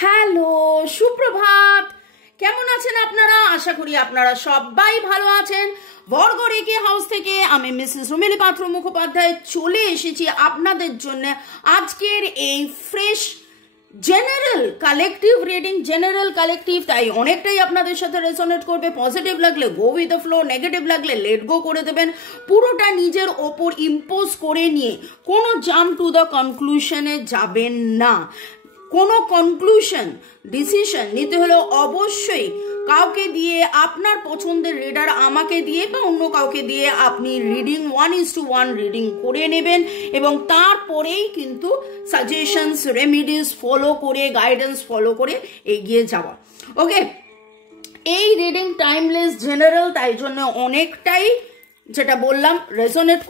Hello, সুপ্রভাত। কেমন আছেন আপনারা? আশা করি আপনারা সবাই ভালো আছেন। বর্গ রেখে হাউস থেকে আমি মিসেস রুমেলি পাত্র মুখোপাধ্যায় চলে এসেছি আপনাদের জন্য আজকের এই fresh general collective reading. General collective তাই অনেকটাই আপনাদের সাথে রেজোনেট করবে। পজিটিভ লাগলে go with the flow, negative লাগলে লেট গো করে দেবেন। পুরোটা নিজের ওপর ইম্পোজ করে নিয়ে কোনো জাম্প টু দ্য কনক্লুশনে যাবেন না। কোনো কনক্লুশন ডিসিশন নিতে হলে অবশ্যই কাউকে দিয়ে, আপনার পছন্দের রিডার আমাকে দিয়ে বা অন্য কাউকে দিয়ে আপনি রিডিং 1:1 রিডিং করে নেবেন এবং তারপরেই কিন্তু সাজেশনস, রেমিডিস ফলো করে, গাইডেন্স ফলো করে এগিয়ে যাওয়া। ওকে, এই রিডিং টাইমলেস জেনারেল, তাই জন্য অনেকটাই যেটা বললাম রেজোনেট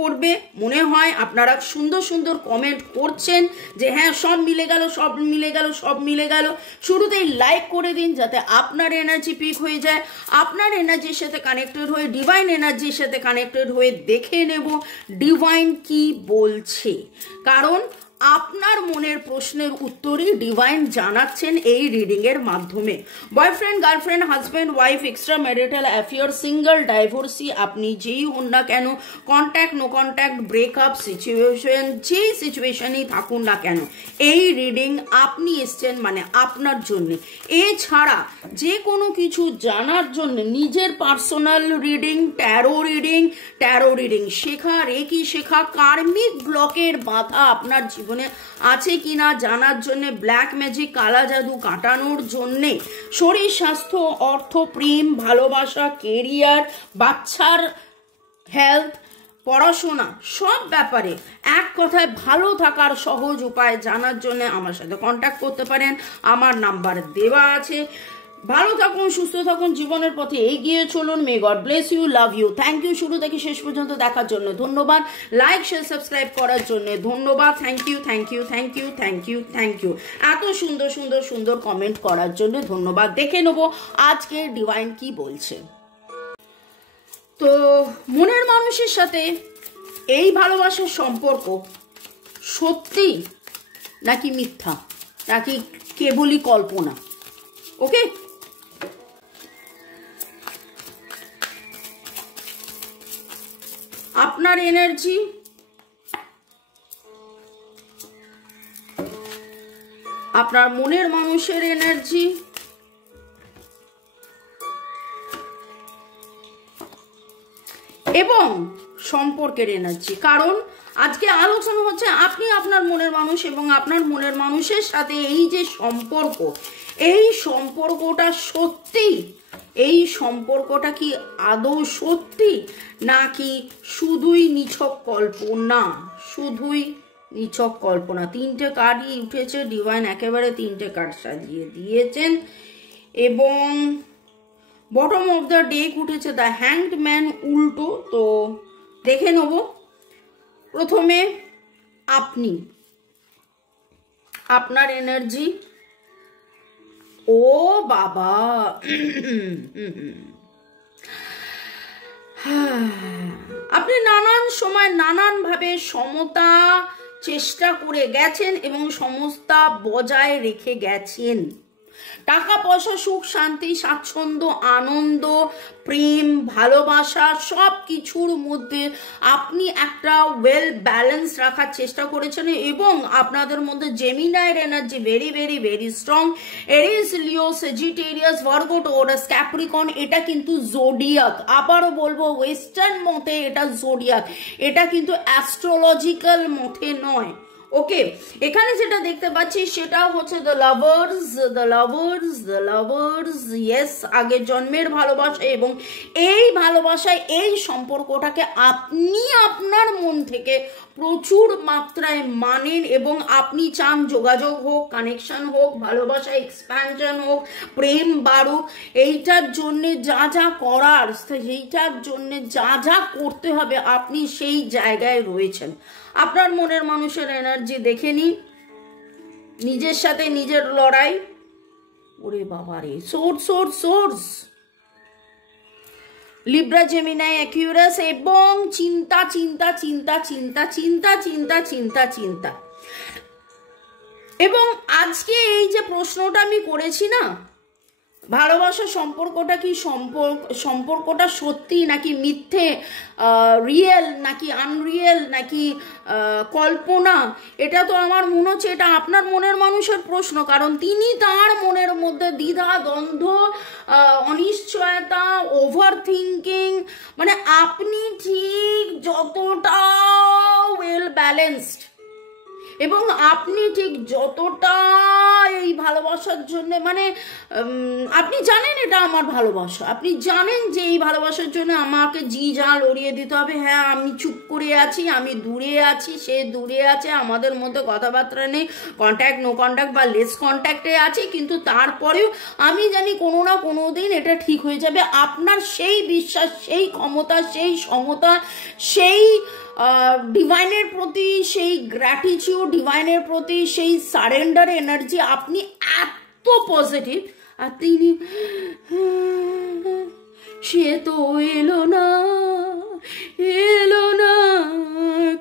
করবে। মনে হয় আপনারা সুন্দর সুন্দর কমেন্ট করছেন যে হ্যাঁ সব মিলে গেল, সব মিলে গেল, সব মিলে গেল। শুরুতেই লাইক করে দিন যাতে আপনার এনার্জি পিক হয়ে যায়। আপনার এনার্জির সাথে কানেক্টেড হয়ে, ডিভাইন এনার্জির সাথে কানেক্টেড হয়ে দেখে নেব ডিভাইন কি বলছে। কারণ আপনার মনের প্রশ্নের উত্তরই ডিভাইন জানাচ্ছেন এই রিডিং এর মাধ্যমে। Boyfriend, girlfriend, husband, wife, extra marital affair, single, divorcee, আপনি যেই হন না কেন, contact, no contact, breakup situation, যেই সিচুয়েশনেই থাকুন না কেন, এই রিডিং আপনি এসছেন মানে আপনার জন্য। এছাড়া যে কোনো কিছু জানার জন্য নিজের পার্সোনাল রিডিং, ট্যারো রিডিং শেখা, রেকি শেখা, কার্মিক ব্লকের বাধা আপনার জীবনে আছে কিনা জানার জন্য, ব্ল্যাক ম্যাজিক, কালা জাদু কাটানোর জন্য, শরীর স্বাস্থ্য, অর্থ, প্রেম, ভালোবাসা, কেরিয়ার, বাচ্চার হেলথ, পড়াশোনা, সব ব্যাপারে এক কথায় ভালো থাকার সহজ উপায় জানার জন্য আমার সাথে কন্ট্যাক্ট করতে পারেন। আমার নাম্বার দেওয়া আছে। ভালো থাকুন, সুস্থ থাকুন, জীবনের পথে এগিয়ে চলুন। May god bless you, love you, thank you. শুরু থেকে শেষ পর্যন্ত দেখার জন্য ধন্যবাদ। লাইক, শেয়ার, সাবস্ক্রাইব করার জন্য ধন্যবাদ। Thank you, thank you, thank you, thank you, thank you. এত সুন্দর সুন্দর সুন্দর কমেন্ট করার জন্য ধন্যবাদ। দেখে নেব আজকে ডিভাইন কি বলছে। তো মনের মানুষের সাথে এই ভালোবাসার সম্পর্ক সত্যি নাকি মিথ্যা, নাকি কেবলই কল্পনা? ওকে, আপনার এনার্জি, আপনার মনের মানুষের এনার্জি, এবং সম্পর্কের এনার্জি। কারণ আজকে আলোচনা হচ্ছে আপনি আপনার মনের মানুষ এবং আপনার মনের মানুষের সাথে এই যে সম্পর্ক, এই সম্পর্কটা সত্যি, এই সম্পর্কটা কি আদৌ সত্যি নাকি শুধুই নিছক কল্পনা? শুধুই নিছক কল্পনা। তিনটে কার্ডই উঠেছে, ডিভাইন একেবারে তিনটে কার্ড সাজিয়ে দিয়েছেন এবং বটম অফ দ্য ডেক উঠেছে দ্য হ্যাংড ম্যান উল্টো। তো দেখে নেব প্রথমে আপনি, আপনার এনার্জি। ও বাবা, আপনি নানান সময় নানানভাবে সমতা চেষ্টা করে গেছেন এবং সমতা বজায় রেখে গেছেন। টাকা পয়সা, সুখ শান্তি, স্বাচ্ছন্দ্য, আনন্দ, প্রেম, ভালোবাসা সব কিছুর মধ্যে আপনি একটা ওয়েল ব্যালেন্স রাখার চেষ্টা করেছেন এবং আপনাদের মধ্যে জেমিনাইয়ের energy very very very strong. Aries, Leo, Sagittarius, Virgo, Taurus, Capricorn, এটা কিন্তু জোডিয়াক। আবারও বলবো, ওয়েস্টার্ন মতে এটা জোডিয়াক, এটা কিন্তু অ্যাস্ট্রোলজিক্যাল মতে নয়। ওকে, এখানে যেটা দেখতে পাচ্ছি সেটা হচ্ছে দ্য লাভার্স, ইয়েস, আগের জন্মের ভালোবাসা এবং এই ভালোবাসায় এই সম্পর্কটাকে আপনি আপনার মন থেকে প্রচুর মাত্রায় মানেন এবং আপনি চান যোগাযোগ হোক, কানেকশন হোক, ভালোবাসা এক্সপ্যানশন হোক, প্রেম বাড়ুক। এইটার জন্যে যা যা করার, সেইটার জন্যে যা যা করতে হবে আপনি সেই জায়গায় রয়েছেন। আপনার মনের মানুষের এনার্জি দেখে নি, নিজের সাথে নিজের লড়াই। ওরে বাবারে, সোর্স লিব্রা, জেমিনাই, অ্যাকিউরাস এবং চিন্তা। এবং আজকে এই যে প্রশ্নটা আমি করেছি না, ভালোবাসার সম্পর্কটা কি সম্পর্কটা সত্যি নাকি মিথ্যে, রিয়েল নাকি আনরিয়েল নাকি কল্পনা, এটা তো আমার মনে হচ্ছে এটা আপনার মনের মানুষের প্রশ্ন। কারণ তিনি তার মনের মধ্যে দ্বিধা দ্বন্দ্ব, অনিশ্চয়তা, ওভার থিঙ্কিং, মানে আপনি ঠিক যতটা ওয়েল ব্যালেন্সড এবং আপনি ঠিক যতটা এই ভালোবাসার জন্য, মানে আপনি জানেন এটা আমার ভালোবাসা, আপনি জানেন যে এই ভালোবাসার জন্য আমাকে জি যা লড়িয়ে দিতে হবে। হ্যাঁ, আমি চুপ করে আছি, আমি দূরে আছি, সে দূরে আছে, আমাদের মধ্যে কথাবার্তা নেই, কন্ট্যাক্ট নো কন্ট্যাক্ট বা লেস কন্ট্যাক্টে আছি, কিন্তু তারপরেও আমি জানি কোনো না কোনো দিন এটা ঠিক হয়ে যাবে। আপনার সেই বিশ্বাস, সেই ক্ষমতা, সেই সমতা, সেই ডিভাইনের প্রতি সেই গ্র্যাটিটিউড, ডিভাইনের প্রতি সেই সারেন্ডার এনার্জি, আপনি এত পজিটিভ। আর তিনি সে তো এলো না, এলো না,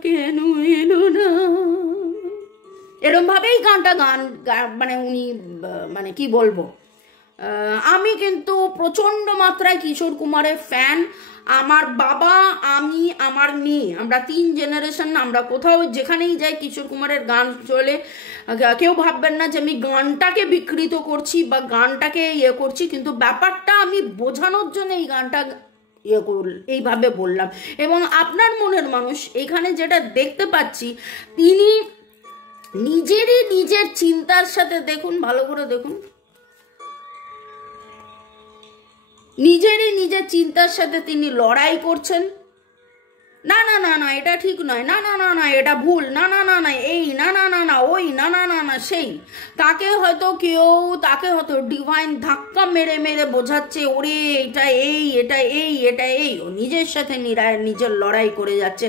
কেন এলো না, এরম ভাবেই গানটা মানে উনি মানে কি বলবো, আমি কিন্তু প্রচন্ড মাত্রায় কিশোর কুমারের ফ্যান। আমার বাবা, আমি, আমার মেয়ে, আমরা 3 জেনারেশন, আমরা কোথাও যেখানেই যাই কিশোর কুমারের গান চলে। কেউ ভাববেন না যে আমি গানটাকে বিকৃত করছি বা গানটাকে ইয়ে করছি, কিন্তু ব্যাপারটা আমি বোঝানোর জন্য এই গানটা এইভাবে বললাম। এবং আপনার মনের মানুষ এখানে যেটা দেখতে পাচ্ছি, তিনি নিজের চিন্তার সাথে, দেখুন ভালো করে দেখুন, নিজের চিন্তার সাথে তিনি লড়াই করছেন। না না না না এটা ঠিক নয়, না না না না এটা ভুল, না না না না এই, না না না না ওই, না না না না সেই। তাকে হয়তো ডিভাইন ধাক্কা মেরে মেরে বোঝাচ্ছে, ওরে এটা এই, এটা এই, এটা এই। ও নিজের সাথে নিজের লড়াই করে যাচ্ছে।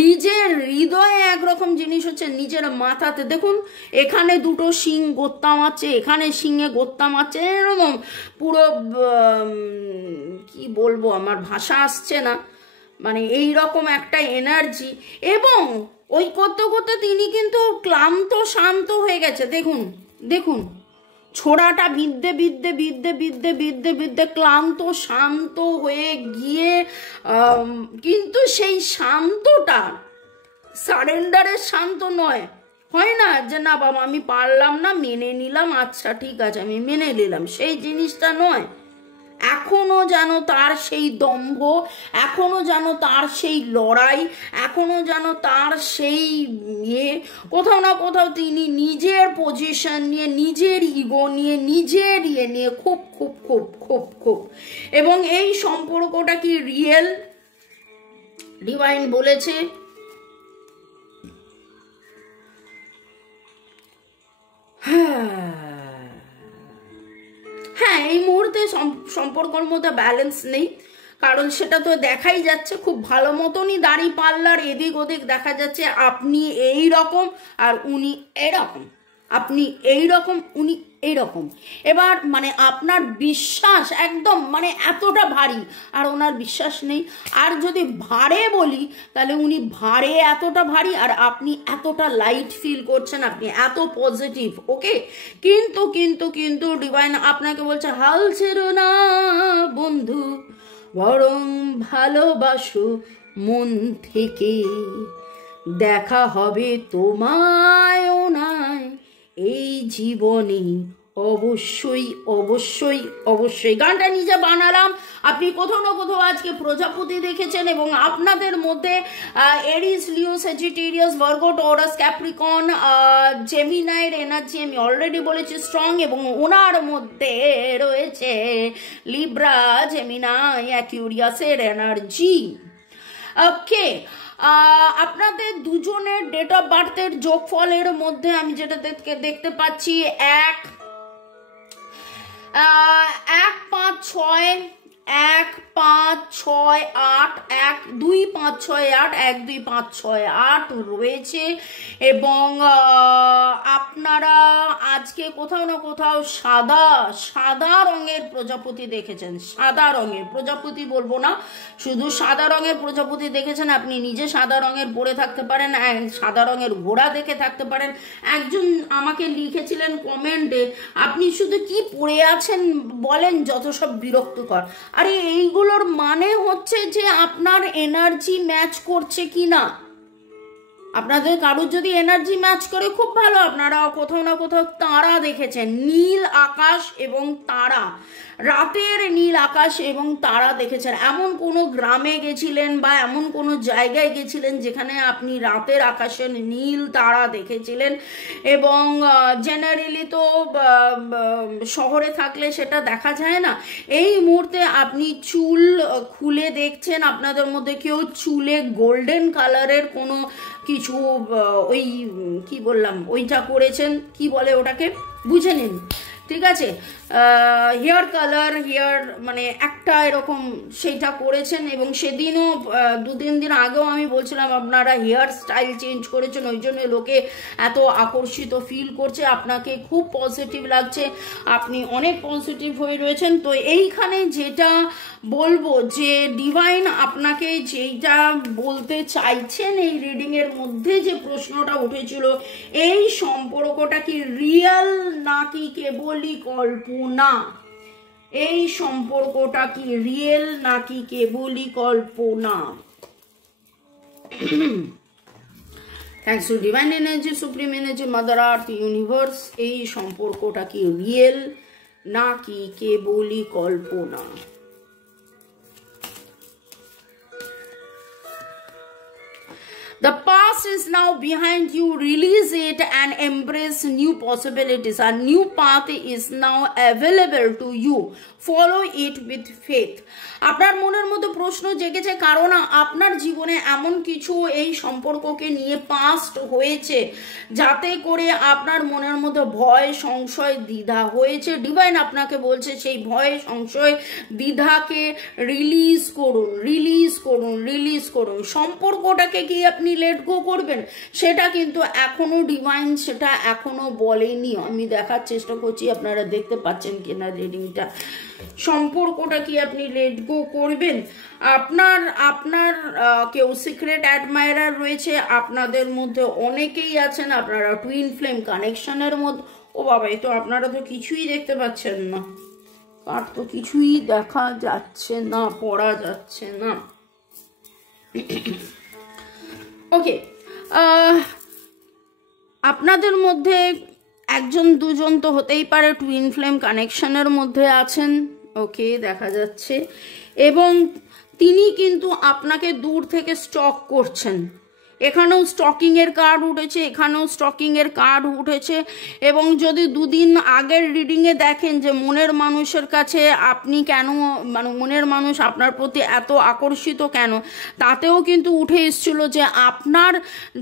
নিজের হৃদয়ে একরকম জিনিস হচ্ছে, নিজের মাথাতে দেখুন এখানে 2টো শিং গোত্তা মারছে, এখানে শিঙে গোত্তা মারছে, এরকম পুরো কি বলবো, আমার ভাষা আসছে না, মানে এই রকম একটা এনার্জি। এবং ওই করতে করতে তিনি কিন্তু ক্লান্ত শান্ত হয়ে গেছে। দেখুন দেখুন ছোড়াটা বিদ্যে ক্লান্ত শান্ত হয়ে গিয়ে, কিন্তু সেই শান্তটা সারেন্ডারের শান্ত নয়। হয় না যে না বাবা আমি পারলাম না, মেনে নিলাম, আচ্ছা ঠিক আছে আমি মেনে নিলাম, সেই জিনিসটা নয়। এখনো যেন তার সেই দম্ভ, এখনো যেন তার সেই লড়াই, এখনো যেন তার সেই কোথাও না কোথাও তিনি নিজের পজিশন নিয়ে, নিজের ইগো নিয়ে, নিজের নিয়ে খুব খুব খুব খুব খুব। এবং এই সম্পর্কটা কি রিয়েল? ডিভাইন বলেছে হ্যাঁ এই মুহূর্তে সম্পর্কের মধ্যে ব্যালেন্স নেই, কারণ সেটা তো দেখাই যাচ্ছে, খুব ভালো মতনই দাড়ি পাল্লার এদিক ওদিক দেখা যাচ্ছে। আপনি এই রকম আর উনি এরকম, আপনি এই রকম উনি এইরকম। এবার মানে আপনার বিশ্বাস একদম মানে এতটা ভারী আর ওনার বিশ্বাস নেই। আর যদি ভারে বলি তাহলে উনি ভারে এতটা ভারী আর আপনি এতটা লাইট ফিল করছেন, আপনি এত পজিটিভ। ওকে, কিন্তু কিন্তু কিন্তু ডিভাইন আপনাকে বলছে হাল ছেড়ো না বন্ধু, বরং ভালোবাসো মন থেকে, দেখা হবে তোমায় নাই এই জীবনে অবশ্যই অবশ্যই অবশ্যই। গানটা নিজে বানালাম, আপনি কোথাও না কোথাও আজকে প্রজাপতি দেখেছেন এবং আপনাদের মধ্যে Aries, Leo, Sagittarius, Virgo, Taurus, Capricorn, জেমিনাইর এনার্জি আমি অলরেডি বলেছি স্ট্রং, এবং ওনার মধ্যে রয়েছে লিব্রা, জেমিনাই, অ্যাকুরিয়াসের এনার্জি। ওকে, আপনাদের দুজনের ডেট অফ বার্থের যোগফলের মধ্যে আমি যেটা দেখতে পাচ্ছি 1, 5, 6, 1 5 6 8 1 2 5 6 8 1 2 5 6 8 রয়েছে। এবং আপনারা আজকে কোথাও না কোথাও সাদা রঙের প্রজাপতি দেখেছেন। সাদা রঙের প্রজাপতি বলবো না, শুধু সাদা রঙের প্রজাপতি দেখেছেন। আপনি নিজে সাদা রঙের পরে থাকতে পারেন, সাদা রঙের ঘোড়া দেখে থাকতে পারেন। একজন আমাকে লিখেছিলেন কমেন্টে, আপনি শুধু কি পরে আছেন বলেন, যত সব বিরক্তকর। আরে এইগুলোর মানে হচ্ছে যে আপনার এনার্জি ম্যাচ করছে কি না। আপনাদের কারোর যদি এনার্জি ম্যাচ করে খুব ভালো, আপনারা কোথাও না কোথাও তারা দেখেছেন, নীল আকাশ এবং তারা, রাতের নীল আকাশ এবং তারা দেখেছেন। এমন কোনো গ্রামে গেছিলেন বা এমন কোনো জায়গায় গেছিলেন যেখানে আপনি রাতের আকাশের নীল তারা দেখেছিলেন। এবং জেনারেলি তো শহরে থাকলে সেটা দেখা যায় না। এই মুহূর্তে আপনি চুল খুলে দেখছেন, আপনাদের মধ্যে কেউ চুলে গোল্ডেন কালারের কোনো কিছু ওই কি বললাম ওইটা করেছেন, কি বলে ওটাকে বুঝে নিন, ঠিক আছে। হেয়ার কালার, হেয়ার মানে একটা এরকম সেইটা করেছেন। এবং সেদিনও 2-3 দিন আগেও আমি বলছিলাম আপনারা হেয়ার স্টাইল চেঞ্জ করেছেন, ওই জন্য লোকে এত আকর্ষিত ফিল করছে, আপনাকে খুব পজিটিভ লাগছে, আপনি অনেক পজিটিভ হয়ে রয়েছেন। তো এইখানে যেটা বলবো যে ডিভাইন আপনাকে যেইটা বলতে চাইছেন এই রিডিংয়ের মধ্যে, যে প্রশ্নটা উঠেছিল, এই সম্পর্কটা কি রিয়েল নাকি কেবলই কল্পনা, এই সম্পর্কটা কি রিয়েল নাকি কেবলই কল্পনা। Thanks to divine energy, supreme energy, mother earth, universe, এই সম্পর্কটা কি রিয়েল নাকি কেবলই কল্পনা। The past is now behind you. Release it and embrace new possibilities. A new path is now available to you. Follow it with faith. আপনার মনের মধ্যে প্রশ্ন জেগেছে কারণ আপনার জীবনে এমন কিছু এই সম্পর্ককে নিয়ে পাস্ট হয়েছে যাতে করে আপনার মনের মধ্যে ভয়, সংশয়, দ্বিধা হয়েছে। ডিভাইন আপনাকে বলছে সেই ভয়, সংশয়, দ্বিধাকে রিলিজ করুন, রিলিজ করুন, রিলিজ করুন। সম্পর্কটাকে কি আপনি লেট গো করবেন সেটা কিন্তু এখনো ডিভাইন সেটা এখনো বলেনি। আমি দেখার চেষ্টা করছি, আপনারা দেখতে পাচ্ছেন কিনা রিডিংটা। সম্পর্কটা কি আপনি লেট গো করবেন? আপনার কেউ সিক্রেট অ্যাডমায়ারার রয়েছে, আপনাদের মধ্যে অনেকেই আছেন আপনারা টুইন ফ্লেম কানেকশনের মধ্যে। ও বাবা, এই তো আপনারা তো কিছুই দেখতে পাচ্ছেন না, কার তো কিছুই দেখা যাচ্ছে না, পড়া যাচ্ছে না। ওকে, আপনাদের মধ্যে একজন দুজন তো হতেই পারে টুইন ফ্লেম কানেকশনের মধ্যে আছেন। ওকে, দেখা যাচ্ছে। এবং তিনি কিন্তু আপনাকে দূর থেকে স্টক করছেন। এখানেও স্টকিংয়ের কার্ড উঠেছে, এখানেও স্টকিংয়ের কার্ড উঠেছে। এবং যদি 2 দিন আগের রিডিংয়ে দেখেন যে মনের মানুষের কাছে আপনি কেন, মানে মনের মানুষ আপনার প্রতি এত আকর্ষিত কেন, তাতেও কিন্তু উঠে এসেছিল যে আপনার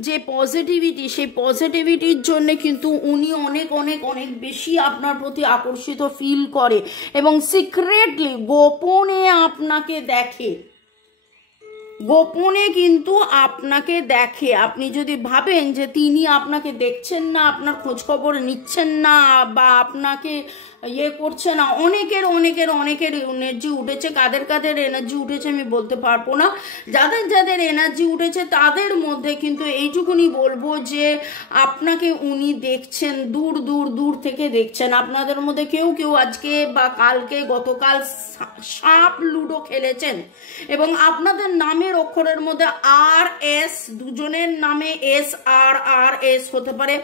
যে পজিটিভিটি, সেই পজিটিভিটির জন্য কিন্তু উনি অনেক অনেক অনেক বেশি আপনার প্রতি আকর্ষিত ফিল করে এবং সিক্রেটলি গোপনে আপনাকে দেখে, গোপনে কিন্তু আপনাকে দেখে। আপনি যদি ভাবেন যে তিনি আপনাকে দেখছেন না, আপনার খোঁজখবর নিচ্ছেন না বা আপনাকে ইয়ে করছে না, অনেকের অনেকের অনেকের এনার্জি উঠেছে। কাদের কাদের এনার্জি উঠেছে আমি বলতে পারবো না, যাদের যাদের এনার্জি উঠেছে তাদের মধ্যে কিন্তু এইটুকুনি বলবো যে আপনাকে উনি দেখছেন, দূর দূর দূর থেকে দেখছেন। আপনাদের মধ্যে কেউ কেউ আজকে বা কালকে, গতকাল সাপ লুডো খেলেছেন এবং আপনাদের নামের অক্ষরের মধ্যে RS, দুজনের নামে SRRS হতে পারে,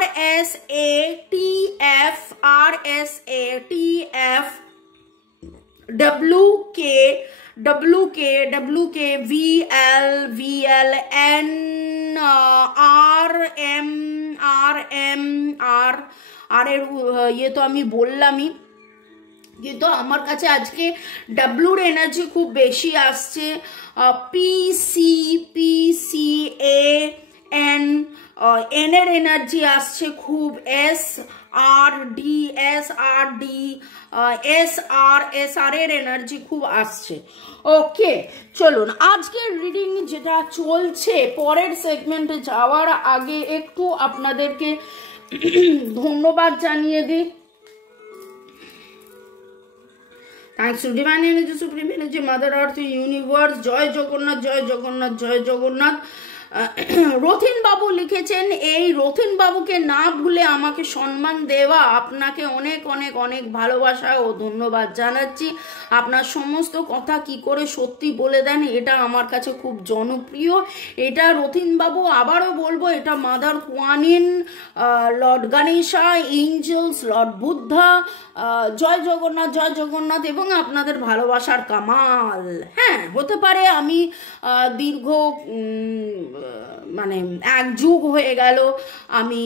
RSATF, RSATF, WK, VL, VLN, RM, আর এর ইয়ে তো আমি বললামই, কিন্তু আমার কাছে আজকে ডাব্লুর এনার্জি খুব বেশি আসছে। PCA, N, এর এনার্জি আসছে খুব, SR এর এনার্জি খুব আসছে। ওকে, চলুন আজকের রিডিং যেটা চলছে, পরের সেগমেন্টে যাওয়ার আগে একটু আপনাদেরকে ধন্যবাদ জানিয়ে দিই। Thanks to divine energy, supreme energy, mother earth, universe. জয় জগন্নাথ, জয় জগন্নাথ, জয় জগন্নাথ। রথিন বাবু লিখেছেন, এই রথিন বাবুকে না ভুলে আমাকে সম্মান দেওয়া, আপনাকে অনেক অনেক অনেক ভালোবাসা ও ধন্যবাদ জানাচ্ছি। আপনার সমস্ত কথা কি করে সত্যি বলে দেন, এটা আমার কাছে খুব জনপ্রিয়। এটা রথিন বাবু, আবারও বলবো, এটা mother Kuanyin, lord Ganesha, angels, lord Buddha, জয় জগন্নাথ, জয় জগন্নাথ, এবং আপনাদের ভালোবাসার কামাল। হ্যাঁ, হতে পারে আমি দীর্ঘ মানে এক যুগ হয়ে গেল আমি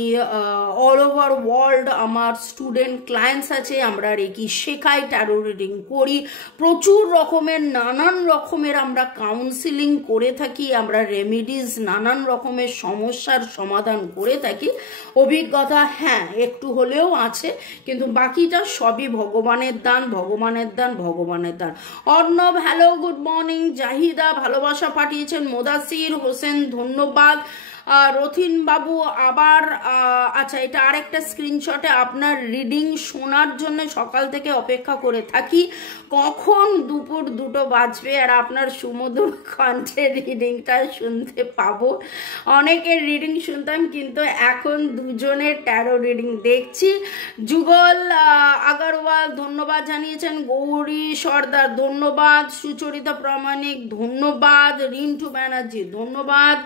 অল ওভার ওয়ার্ল্ড আমার স্টুডেন্ট ক্লায়েন্টস আছে, আমরা রেকি শেখাই, ট্যারো রিডিং করি, প্রচুর রকমের নানান রকমের আমরা কাউন্সিলিং করে থাকি, আমরা রেমিডিজ নানান রকমের সমস্যার সমাধান করে থাকি। অভিজ্ঞতা হ্যাঁ একটু হলেও আছে, কিন্তু বাকিটা সবই ভগবানের দান, ভগবানের দান, ভগবানের দান। Arnab hello, good morning. Zahida ভালোবাসা পাঠিয়েছেন। মোদাসির হোসেন ধন্যবাদ। রথিন বাবু আবার আচ্ছা, এটা আরেকটা স্ক্রিনশটে আপনার রিডিং শোনার জন্য সকাল থেকে অপেক্ষা করে থাকি, কখন দুপুর 2টো বাজবে আর আপনার সুমধুর কণ্ঠের রিডিংটা শুনতে পাবো। অনেকের রিডিং শুনতাম, কিন্তু এখন দুজনের ট্যারো রিডিং দেখছি। যুগল আগরওয়াল ধন্যবাদ জানিয়েছেন। গৌরী সর্দার ধন্যবাদ। সুচরিতা প্রামাণিক ধন্যবাদ। রিন্টু ব্যানার্জি ধন্যবাদ।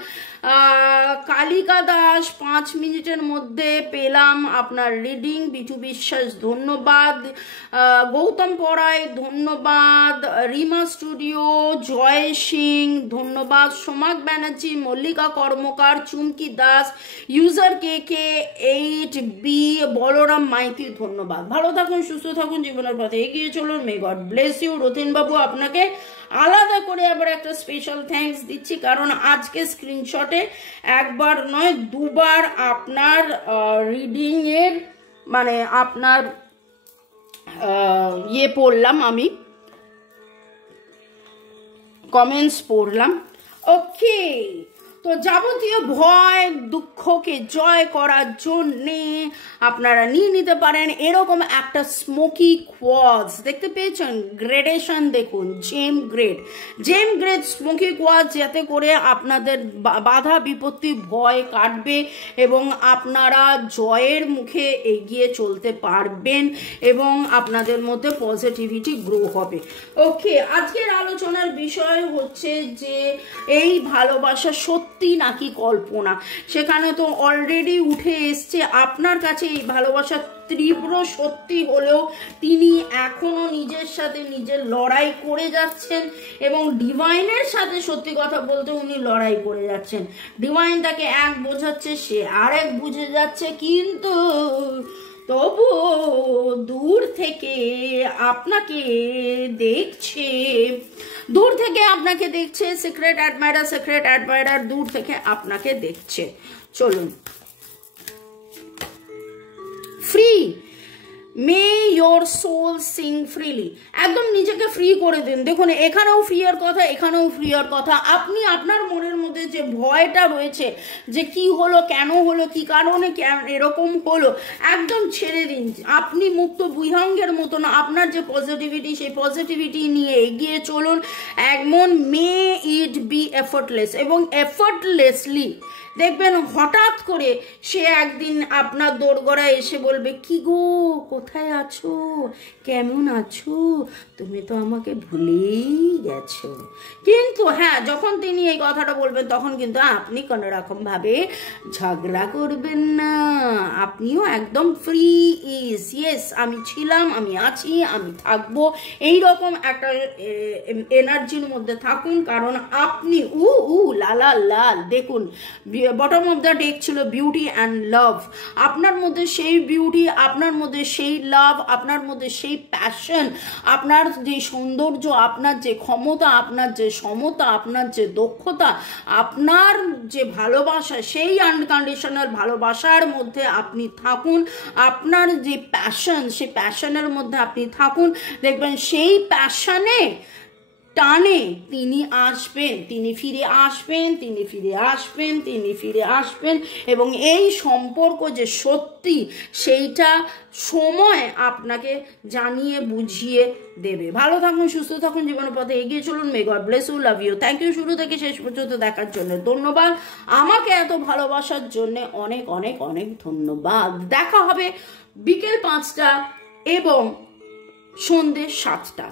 কালিকা দাস 5 মিনিটের মধ্যে পেলাম আপনার রিডিং। বিটু বিশ্বাস ধন্যবাদ। গৌতম পড়াই ধন্যবাদ। রিমা স্টুডিও, জয় সিং ধন্যবাদ। Somak Banerjee, Mallika Karmakar, Chumki Das, user KK 8B, Balaram Maity ধন্যবাদ। ভালো থাকুন, সুস্থ থাকুন, জীবনের পথে এগিয়ে চলুন। May god bless you. Rathin বাবু আপনাকে আলাদা করে আবার একটা স্পেশাল থ্যাঙ্কস দিচ্ছি, কারণ আজকে স্ক্রিনশটে একবার নয় দুবার আপনার রিডিং এর মানে আপনার ইয়ে পড়লাম, আমি কমেন্টস পড়লাম। ওকে, তো যাবতীয় ভয় দুঃখকে জয় করার জন্যে আপনারা নিয়ে নিতে পারেন এরকম একটা স্মোকি কোয়ার্টজ। দেখতে পেয়েছেন গ্রেডেশন, দেখুন জেম গ্রেড স্মোকি কোয়ার্টজ, যাতে করে আপনাদের বাধা বিপত্তি ভয় কাটবে এবং আপনারা জয়ের মুখে এগিয়ে চলতে পারবেন এবং আপনাদের মধ্যে পজিটিভিটি গ্রো হবে। ওকে, আজকের আলোচনার বিষয় হচ্ছে যে এই ভালোবাসা সত্যি নাকি কল্পনা। সেখানে তো অলরেডি উঠে এসছে আপনার কাছে এই ভালোবাসা তীব্র সত্যি হলেও তিনি এখনো নিজের সাথে নিজের লড়াই করে যাচ্ছেন এবং ডিভাইনের সাথে সত্যি কথা বলতে উনি লড়াই করে যাচ্ছেন। ডিভাইন তাকে এক বোঝাচ্ছে, সে আরেক বুঝে যাচ্ছে, কিন্তু তবু দূর থেকে আপনাকে দেখছে, সিক্রেট অ্যাডমায়ারার দূর থেকে আপনাকে দেখছে। চলুন, free may your soul sing freely, একদম নিজেকে ফ্রি করে দিন। দেখুন এখানেও ফ্রি এর কথা, এখানেও ফ্রি এর কথা। আপনি আপনার মনের মধ্যে যে ভয়টা রয়েছে যে কি হলো, কেন হলো, কি কারণে এরকম হলো, একদম ছেড়ে দিন। আপনি মুক্ত বিহঙ্গের মতন আপনার যে পজিটিভিটি, সেই পজিটিভিটি নিয়ে এগিয়ে চলুন। একমন মে ইট বি এফর্টলেস, এবং এফর্টলেসলি দেখবেন হঠাৎ করে সে একদিন আপনার দোরগোড়ায় এসে বলবে, কি গো কোথায় আছো, কেমন আছো, তুমি তো আমাকে ভুলেই গেছো। কিন্তু হ্যাঁ, যখন তিনি এই কথাটা বলবেন তখন কিন্তু আপনি কোনো রকম ভাবে ঝগড়া করবেন না, আপনিও একদম ফ্রি ইজ, ইয়েস আমি ছিলাম, আমি আছি, আমি থাকবো, এইরকম একটা এনার্জির মধ্যে থাকুন। কারণ আপনি লাল দেখুন বটম অফ দ্য ডেক ছিল বিউটি অ্যান্ড লাভ। আপনার মধ্যে সেই বিউটি, আপনার মধ্যে সেই লাভ, আপনার মধ্যে সেই প্যাশন, আপনার যে সৌন্দর্য, আপনার যে ক্ষমতা, আপনার যে সমতা, আপনার যে দক্ষতা, আপনার যে ভালোবাসা, সেই আনকন্ডিশনাল ভালোবাসার মধ্যে আপনি থাকুন। আপনার যে প্যাশন, সেই প্যাশনের মধ্যে আপনি থাকুন। দেখবেন সেই প্যাশনে টানে তিনি আসবেন, তিনি ফিরে আসবেন, তিনি ফিরে আসবেন, তিনি ফিরে আসবেন। এবং এই সম্পর্ক যে সত্যি, সেইটা সময় আপনাকে জানিয়ে বুঝিয়ে দেবে। ভালো থাকুন, সুস্থ থাকুন, জীবনের পথে এগিয়ে চলুন। May god bless you, love you. Thank you শুরু থেকে শেষ পর্যন্ত দেখার জন্য ধন্যবাদ। আমাকে এত ভালোবাসার জন্য অনেক অনেক অনেক ধন্যবাদ। দেখা হবে বিকেল 5টা এবং সন্ধ্যে 7টা।